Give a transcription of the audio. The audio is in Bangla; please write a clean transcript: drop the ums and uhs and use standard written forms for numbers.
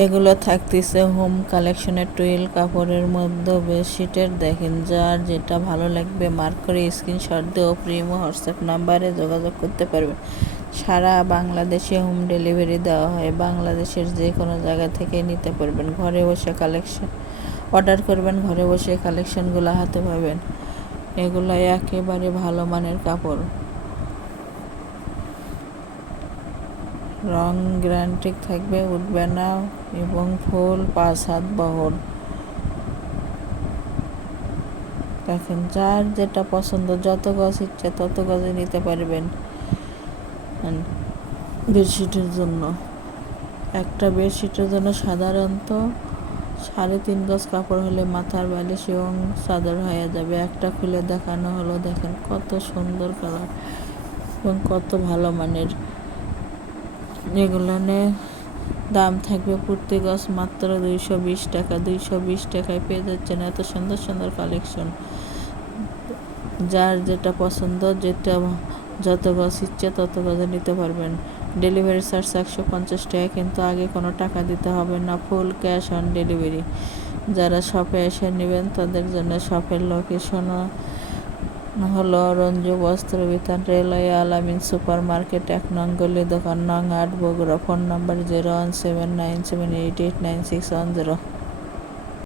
এগুলো থাকতেছে হোম কালেকশনের টুইল কাপড়ের মধ্যে বেডশিটের। দেখেন যার যেটা ভালো লাগবে মার্ক করে স্ক্রিনশট দিয়ে প্রিমো হোয়াটসঅ্যাপ নাম্বারে যোগাযোগ করতে পারবেন। সারা বাংলাদেশে হোম ডেলিভারি দেওয়া হয়, বাংলাদেশের যে কোনো জায়গা থেকে নিতে পারবেন। ঘরে বসে কালেকশন অর্ডার করবেন, ঘরে বসে কালেকশনগুলো হাতে পাবেন। এগুলো একেবারে ভালো মানের কাপড়, রং গ্যারান্টি থাকবে, উঠবে না এবং ফুল 5 হাত বহর। দেখেন যার যেটা পছন্দ, যত গজ ইচ্ছে তত গজে নিতে পারবেন। বেডশিটের জন্য একটা বেডশিটের জন্য সাধারণত 3.5 গজ কাপড় হলে মাথার বালিশ এবং চাদর হয়ে যাবে। একটা খুলে দেখানো হলো, দেখেন কত সুন্দর কালার এবং কত ভালো মানের। এগুলো দাম থাকবে প্রতি গজ মাত্র 220 টাকা। 220 টাকায় পেয়ে যাচ্ছেন এত সুন্দর সুন্দর কালেকশন। যার যেটা পছন্দ, যেটা যত গজ ইচ্ছে তত গজে নিতে পারবেন। ডেলিভারি চার্জ 150 টাকা, কিন্তু আগে কোনো টাকা দিতে হবে না, ফুল ক্যাশ অন ডেলিভারি। যারা শপে এসে নেবেন তাদের জন্য শপের লোকেশন হলো রঞ্জু বস্ত্র বিতান, রেলওয়ে আলামিন সুপার মার্কেট, 1 নং গলি, দোকান নং 8, বগুড়া। Phone number 01797889610।